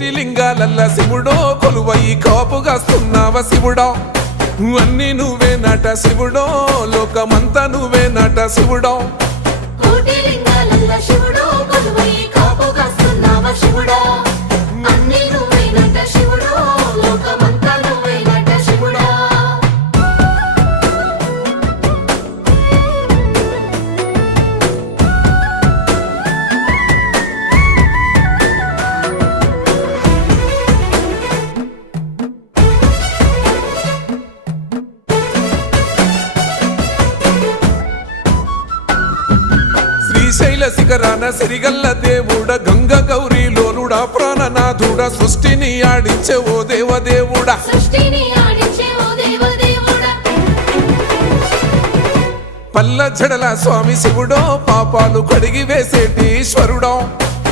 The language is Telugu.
కోటి లింగాలల్ల శివుడో కొలువయి కాపుగాస్తున్నావ శివుడా అన్ని నువ్వే నట శివుడో లోకమంతా నువ్వే నట శివుడో కోటి లింగాలల్ల శివుడో కొలువయి కాపుగాస్తున్నావ శివుడా అన్ని నువ్వే నట శివుడో లోకమంతా నువ్వే నట శివుడా శ్రీశైల శిఖరాన సిరిగల్ల దేవుడ గంగ గౌరీ లోలుడా ప్రాణనాథుడా సృష్టిని ఆడించే ఓ దేవదేవుడా సృష్టిని ఆడించే ఓ దేవదేవుడా పల్ల జడల స్వామి శివుడో పాపాలు కడిగి వేసేటి ఈశ్వరుడో